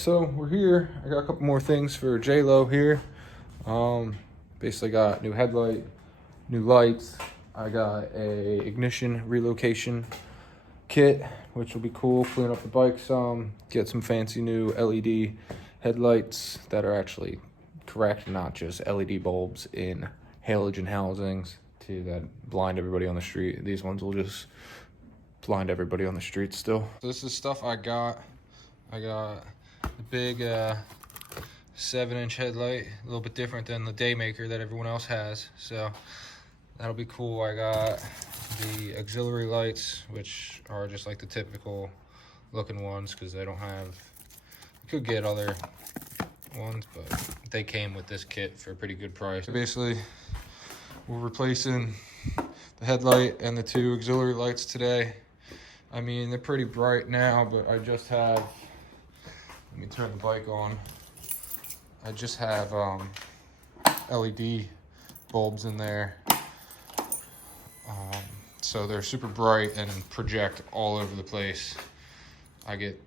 So we're here. I got a couple more things for J-Lo here. Basically got new headlight, new lights. I got a ignition relocation kit, which will be cool. Clean up the bike some, get some fancy new LED headlights that are actually correct, not just LED bulbs in halogen housings that blind everybody on the street. These ones will just blind everybody on the street still. So this is stuff I got. I got the big 7-inch headlight, a little bit different than the Daymaker that everyone else has, so that'll be cool. I got the auxiliary lights, which are just like the typical looking ones because they don't have, you could get other ones, but they came with this kit for a pretty good price. Basically, we're replacing the headlight and the two auxiliary lights today. I mean, they're pretty bright now, but I just have, let me turn the bike on. I just have LED bulbs in there. So they're super bright and project all over the place. I get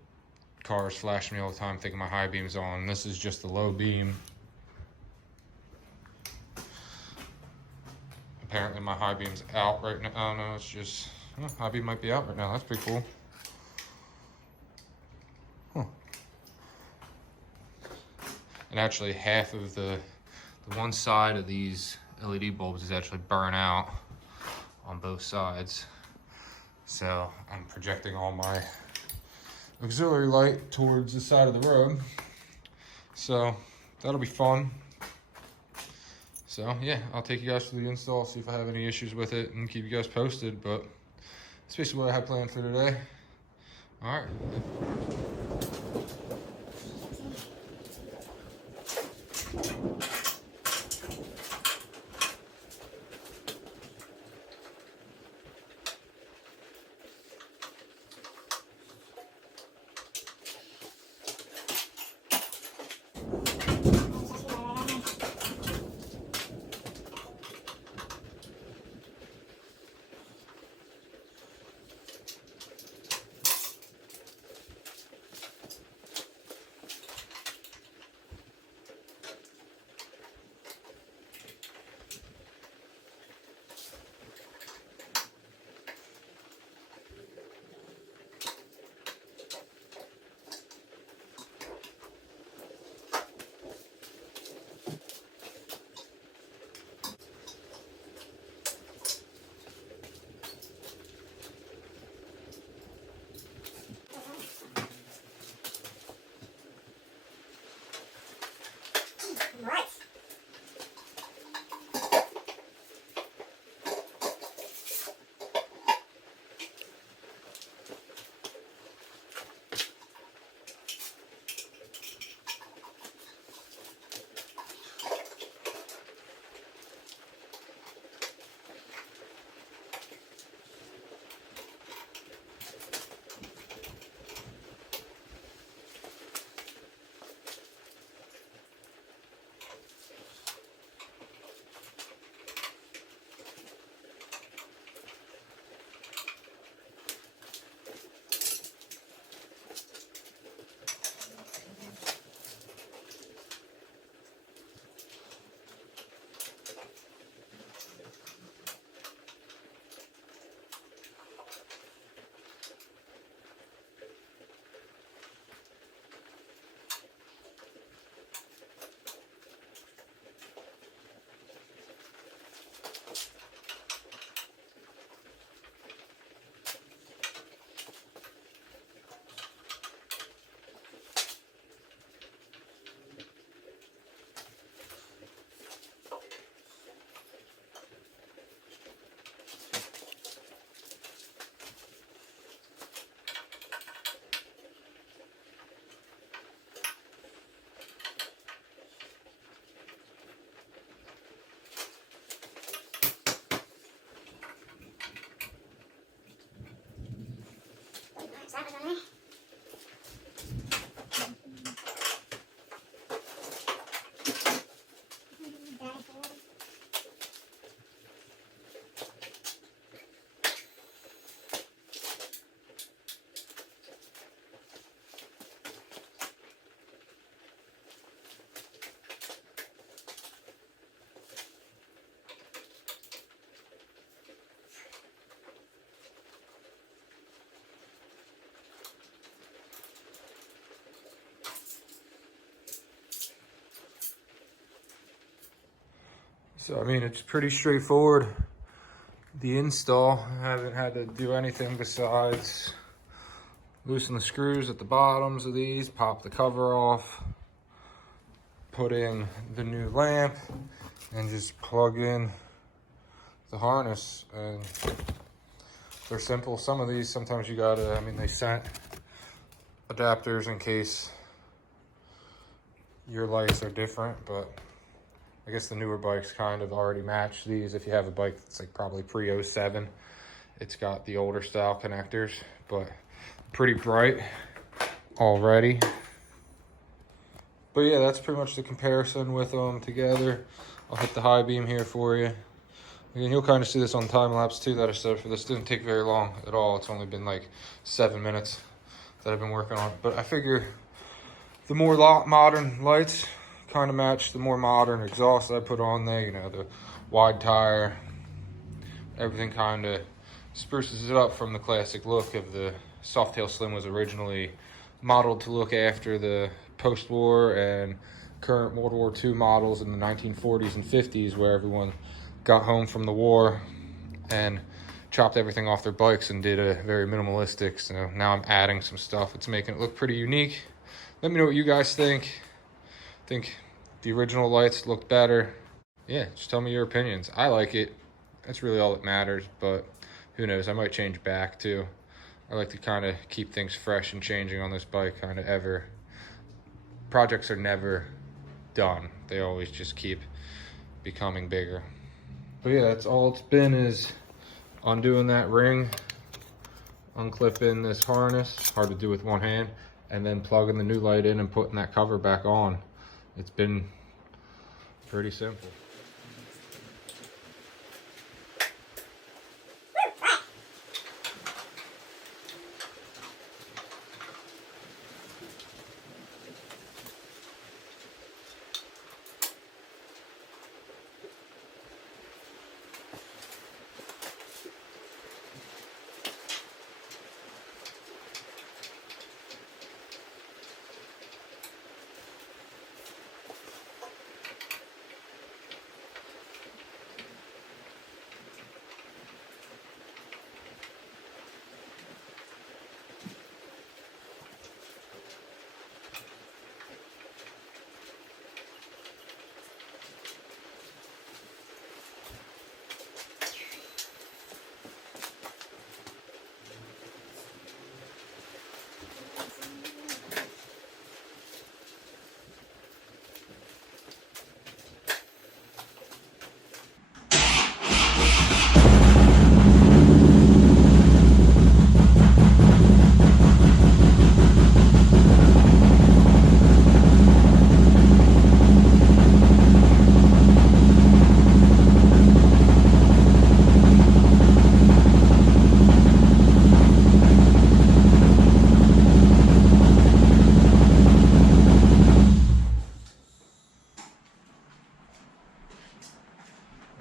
cars flashing me all the time thinking my high beam's on. This is just the low beam. Apparently my high beam's out right now. Oh no, it's just, high beam might be out right now. That's pretty cool. Huh. And actually half of the one side of these LED bulbs is actually burnt out on both sides. So I'm projecting all my auxiliary light towards the side of the road. So that'll be fun. So yeah, I'll take you guys through the install, see if I have any issues with it, and keep you guys posted. But that's basically what I had planned for today. All right. So, I mean, it's pretty straightforward. The install, I haven't had to do anything besides loosen the screws at the bottoms of these, pop the cover off, put in the new lamp, and just plug in the harness. And they're simple. Some of these, sometimes you gotta, I mean, they sent adapters in case your lights are different, but I guess the newer bikes kind of already match these. If you have a bike that's like probably pre-07, it's got the older style connectors, but pretty bright already. But yeah, that's pretty much the comparison with them together. I'll hit the high beam here for you. Again, you'll kind of see this on time lapse too that I set for this. Didn't take very long at all. It's only been like 7 minutes that I've been working on it. But I figure the more modern lights kind of match the more modern exhaust I put on there. You know, the wide tire, everything kind of spruces it up from the classic look of the Softail Slim was originally modeled to look after the post-war and current World War II models in the 1940s and 50s, where everyone got home from the war and chopped everything off their bikes and did a very minimalistic. So now I'm adding some stuff. It's making it look pretty unique. Let me know what you guys think. Think the original lights looked better. Yeah, just tell me your opinions. I like it. That's really all that matters, but who knows? I might change back too. I like to kind of keep things fresh and changing on this bike, kind of ever. Projects are never done. They always just keep becoming bigger. But yeah, that's all it's been, is undoing that ring, unclipping this harness, hard to do with one hand, and then plugging the new light in and putting that cover back on. It's been pretty simple.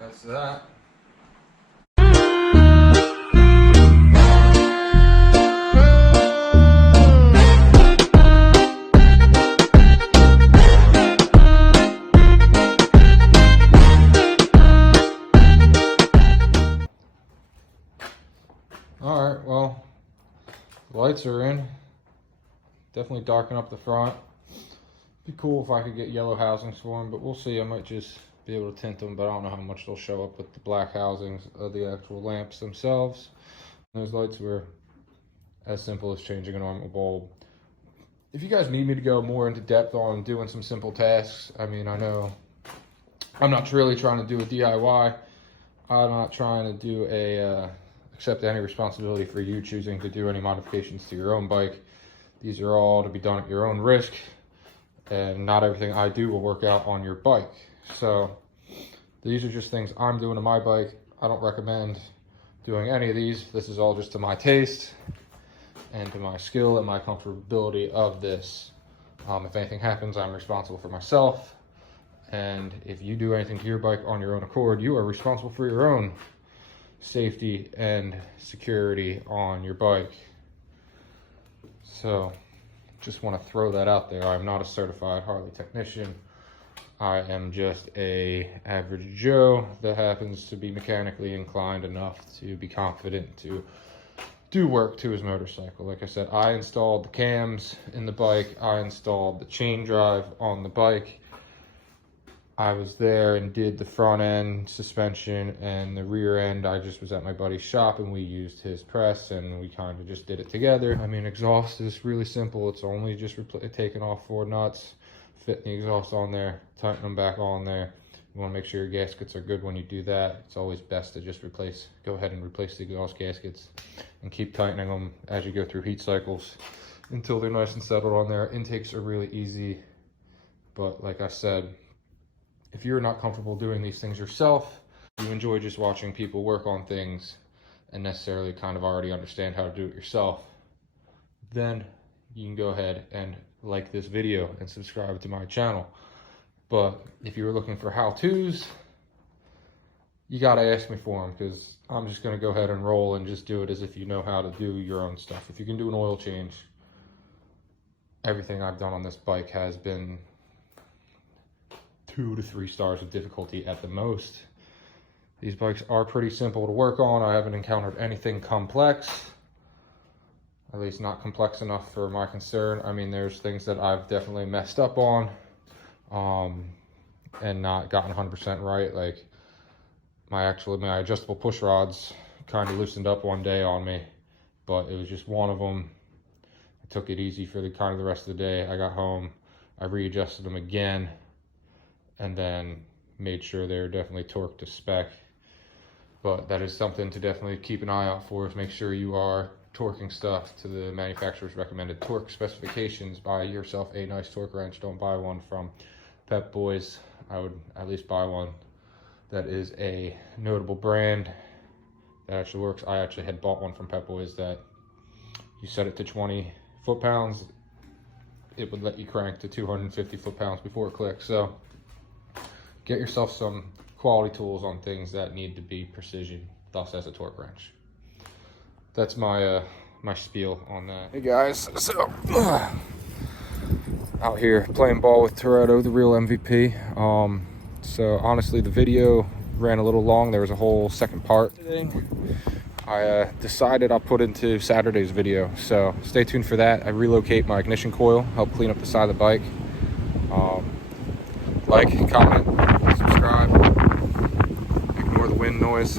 That's that. All right, well, the lights are in. Definitely darken up the front. Be cool if I could get yellow housings for them, but we'll see. I might just be able to tint them, but I don't know how much they'll show up with the black housings of the actual lamps themselves. Those lights were as simple as changing a normal bulb. If you guys need me to go more into depth on doing some simple tasks, I mean, I know I'm not really trying to do a DIY. I'm not trying to do accept any responsibility for you choosing to do any modifications to your own bike. These are all to be done at your own risk, and not everything I do will work out on your bike. So these are just things I'm doing to my bike. I don't recommend doing any of these. This is all just to my taste and to my skill and my comfortability of this. If anything happens, I'm responsible for myself. And if you do anything to your bike on your own accord, you are responsible for your own safety and security on your bike. So just want to throw that out there. I'm not a certified Harley technician. I am just a average Joe that happens to be mechanically inclined enough to be confident to do work to his motorcycle. Like I said, I installed the cams in the bike. I installed the chain drive on the bike. I was there and did the front end suspension, and the rear end I just was at my buddy's shop and we used his press and we kind of just did it together. I mean, exhaust is really simple. It's only just taking off 4 nuts, fitting the exhaust on there, tighten them back on there. You want to make sure your gaskets are good when you do that. It's always best to just go ahead and replace the exhaust gaskets and keep tightening them as you go through heat cycles until they're nice and settled on there. Intakes are really easy, but like I said, if you're not comfortable doing these things yourself, you enjoy just watching people work on things and necessarily kind of already understand how to do it yourself, then you can go ahead and like this video and subscribe to my channel. But if you're looking for how-tos, you gotta ask me for them, because I'm just gonna go ahead and roll and just do it as if you know how to do your own stuff. If you can do an oil change, everything I've done on this bike has been 2 to 3 stars of difficulty at the most. These bikes are pretty simple to work on. I haven't encountered anything complex, at least not complex enough for my concern. I mean, there's things that I've definitely messed up on and not gotten 100% right. Like my adjustable push rods kind of loosened up one day on me, but it was just one of them. I took it easy for the rest of the day. I got home, I readjusted them again, and then made sure they're definitely torqued to spec. But that is something to definitely keep an eye out for, is make sure you are torquing stuff to the manufacturer's recommended torque specifications. Buy yourself a nice torque wrench. Don't buy one from Pep Boys. I would at least buy one that is a notable brand that actually works. I actually had bought one from Pep Boys that you set it to 20 foot-pounds, it would let you crank to 250 foot-pounds before it clicks. So get yourself some quality tools on things that need to be precision, thus as a torque wrench. That's my my spiel on that. Hey guys, so out here playing ball with Toretto, the real MVP. So honestly, the video ran a little long. There was a whole second part. I decided I'll put into Saturday's video, so stay tuned for that. I relocate my ignition coil, help clean up the side of the bike. Like, comment, subscribe, ignore the wind noise.